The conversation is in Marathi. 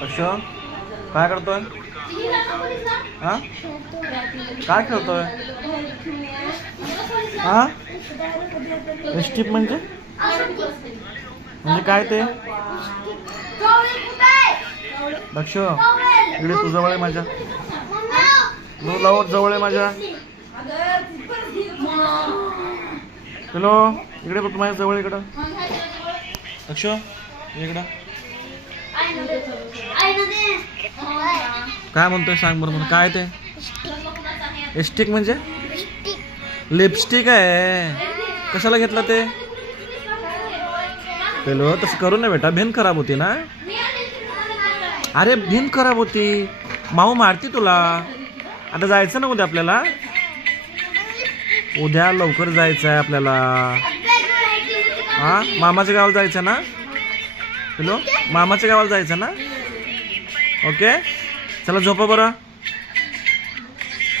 लक्ष काय करतोय? हा काय खेळतोय? हा स्टिप म्हणजे म्हणजे काय ते? लक्ष इकडे तू जवळ आहे माझ्या, तू लावत जवळ आहे माझ्या. हॅलो इकडे बघ माझ्या जवळ इकडं. लक्ष इकडं काय म्हणतोय सांग बरं मला काय ते? स्टिक म्हणजे लिपस्टिक आहे. कशाला घेतलं ते? पेलो तसं करू नये बेटा, भेन खराब होती ना. अरे भेन खराब होती, माऊ मारती तुला. आता जायचं ना उद्या आपल्याला, उद्या लवकर जायचं आहे आपल्याला. हा मामाच्या गावाला जायचं ना. हॅलो मामाच्या गावाला जायचं ना. ओके चला झोपा बरं.